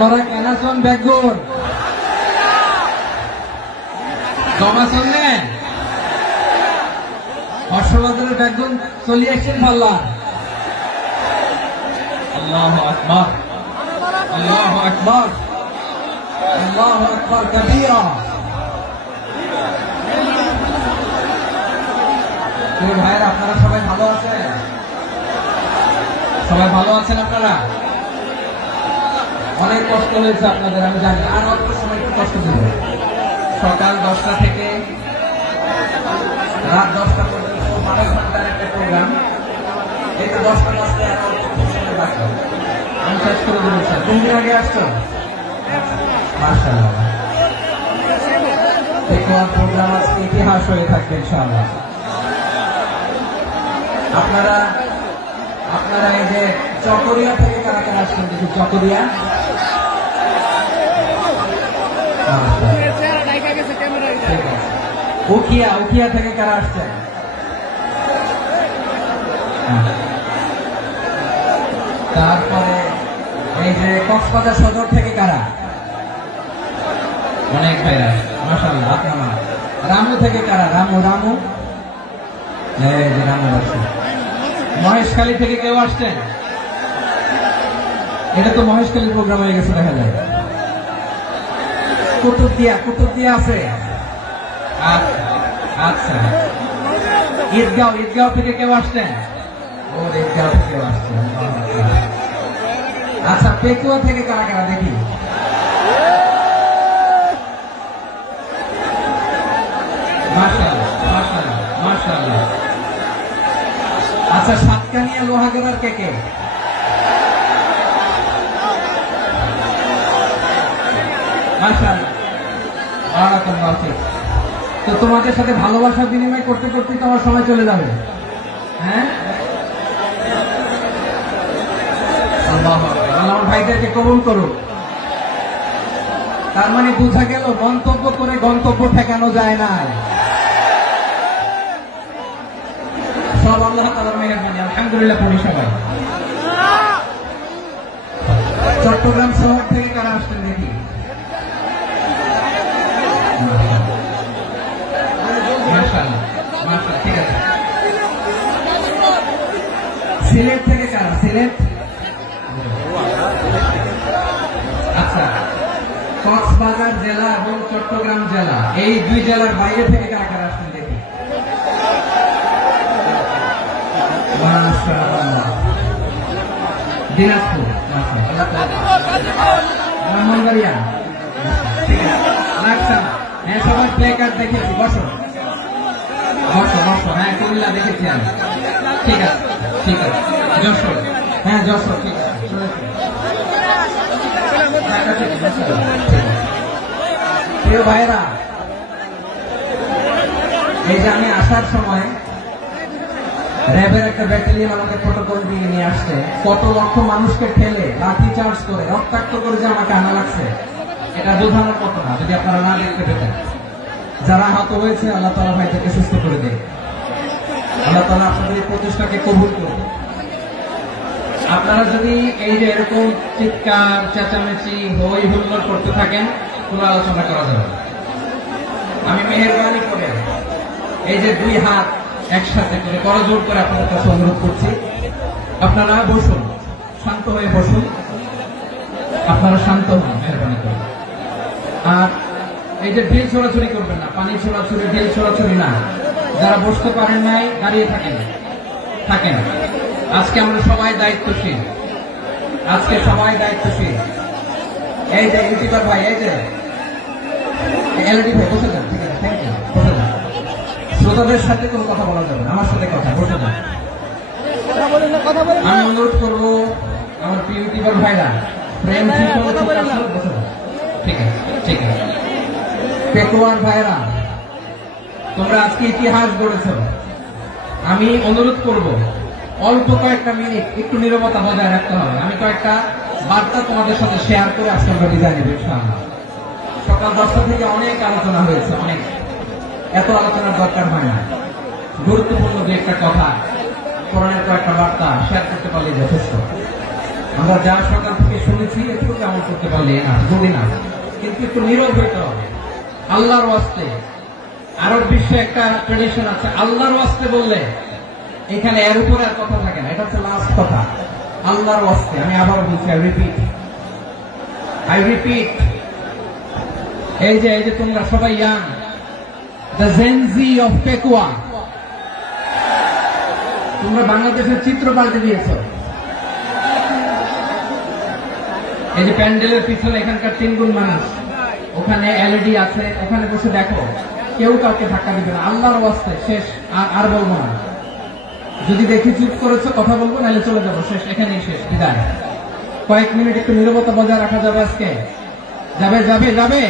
আপনারা কেন আছেন ব্যাগগুর জমাছেন না হর্ষবাজারের ব্যাগগুন চলে আসছেন পাল্লা আল্লাহু আকবার আল্লাহু আকবার আল্লাহু আকবার কাবীরা। ভাইরা আপনারা সবাই ভালো আছেন? সবাই ভালো আছেন? আপনারা অনেক কষ্ট হয়েছে আপনাদের আমি জানি, আর অল্প সময় একটু কষ্ট দেব। সকাল 10টা থেকে রাত 10টা পর্যন্ত 12 ঘন্টার একটা প্রোগ্রাম। এই তো 10টা বাজতে আর অল্প সময় বাকি, আমি শেষ করে দেবো। স্যার কোন দিন আগে আসছো? মাশাআল্লাহ, প্রোগ্রাম আজকে ইতিহাস হয়ে থাকবে ইনশাআল্লাহ। আপনারা এই যে চকরিয়া থেকে কারা কারা আসছেন দেখি? চকরিয়া উখিয়া থেকে কারা আসছেন? তারপরে এই যে কক্সবাজার সদর থেকে কারা? অনেক ভাইরা মাশাআল্লাহ। আপনারা রামু থেকে কারা? রামু রামু আসছে। মহেশখালী থেকে কেউ আসছেন? এটা তো মহেশখালীর প্রোগ্রাম হয়ে গেছে দেখা যায়। কুতুবদিয়া আছে। আচ্ছা, ঈদগাঁও থেকে কেউ আসছেন? ও ঈদগাঁও থেকে কেউ আসছেন। আচ্ছা, পেকুয়া থেকে কারা কারা দেখি? মাশাআল্লাহ। আচ্ছা, সাতকানিয়া লোহাগড়ার কে কে? তো তোমাদের সাথে ভালোবাসা বিনিময় করতে করতে তোমার সময় চলে যাবে। হ্যাঁ, আমার ভাইদেরকে কবুল করো। তার মানে বোঝা গেল মন্তব্য করে গন্তব্য ঠেকানো যায় না। সব আল্লাহ তাআলার মেহেরবানি, আলহামদুলিল্লাহ। পড়ি সবাই। চট্টগ্রাম শহর থেকে কারা আসছেন দেখি? ঠিক আছে। সিলেট থেকে কারা? সিলেট। আচ্ছা, কক্সবাজার জেলা এবং চট্টগ্রাম জেলা, এই দুই জেলার বাইরে থেকে কারা কারা আসছেন দেখি? দিনাজপুর, ব্রাহ্মণবাড়িয়া। হ্যাঁ, সবার প্লে কার্ড দেখেছি। বসো। হ্যাঁ, কুমিল্লা দেখেছি আমি। ঠিক আছে। যশোর। হ্যাঁ, যশোর। ঠিক আছে। প্রিয় ভাইরা, এই যে আমি আসার সময় র্যাবের একটা ব্যাটালিয়ন আমাকে প্রটোকল দিয়ে নিয়ে আসছে। কত লক্ষ মানুষকে ঠেলে লাঠি চার্জ করে রক্তাক্ত করে যে আমাকে আনা লাগছে, এটা বোঝানোর মতো না যদি আপনারা না দেখতে পেতেন। যারা আহত হয়েছে আল্লাহ তাআলা ভাইদেরকে সুস্থ করে দেয়। আল্লাহ তাআলা আপনাদের এই প্রচেষ্টাকে কবুল করুন। আপনারা যদি এই যে এরকম চিৎকার চেঁচামেচি হই হুল্লোড় করতে থাকেন, কোনো আলোচনা করা যাবে না। আমি মেহেরবানি করে এই যে দুই হাত একসাথে করে করজোড় করে আপনাদের কাছে অনুরোধ করছি, আপনারা বসুন, শান্ত হয়ে বসুন। আপনারা শান্ত হন মেহেরবানি করে। আর এই যে ঢিল ছোড়াছুড়ি করবেন না, পানি ছোড়াছুড়ি, ঢিল ছোড়াছুড়ি না। যারা বসতে পারেন নাই দাঁড়িয়ে থাকেন। আজকে আমরা সবাই দায়িত্বশীল। এই যে ইউটিউবার ভাই, এই যে এলডি ভাই, বসে যান। ঠিক আছে, থ্যাংক ইউ। বসে যান। শ্রোতাদের সাথে কোনো কথা বলা যাবে না, আমার সাথে কথা। বসে যান। আমি অনুরোধ করবো আমার প্রিয় ইউটিউবার ভাইরা, প্রেম বসে যান। ঠিক আছে। পেকুয়ার ভাইরা, তোমরা আজকে ইতিহাস গড়েছ। আমি অনুরোধ করব অল্প কয়েকটা মিনিট একটু নীরবতা বজায় রাখতে হবে। আমি কয়েকটা বার্তা তোমাদের সাথে শেয়ার করে আজকে আমরা বিদায় নেব ইনশাআল্লাহ। সকাল 10টা থেকে অনেক আলোচনা হয়েছে, এত আলোচনার দরকার হয় না। গুরুত্বপূর্ণ যে একটা কথা, কোরআনের কয়েকটা বার্তা শেয়ার করতে পারলে যথেষ্ট। আমরা যা সকাল থেকে শুনেছি একটু কেমন করতে পারলে না যদি না, কিন্তু একটু নীরব হইতে হবে আল্লাহর ওয়াস্তে। আরব বিশ্বে একটা ট্রেডিশন আছে, আল্লাহর ওয়াস্তে বললে এখানে এর উপরে আর কথা থাকে না, এটা হচ্ছে লাস্ট কথা। আল্লাহর ওয়াস্তে, আমি আবার বলছি, আই রিপিট, এই যে তোমরা সবাই young, the Gen Z of Pekua, তোমরা বাংলাদেশের চিত্র পাল্টে দিয়েছ। এই যে প্যান্ডেলের পিছনে এখানকার 3 গুণ মানুষ, ওখানে এলইডি আছে, ওখানে বসে দেখো, কেউ কাউকে ধাক্কা দিবে না। আল্লাহর ওয়াস্তে শেষ, আর বলবো না। যদি দেখি চুপ করেছো কথা বলবো, নাহলে চলে যাবো, শেষ, এখানেই শেষ, বিদায়। কয়েক মিনিট একটু নীরবতা বজায় রাখা যাবে আজকে? যাবে যাবে যাবে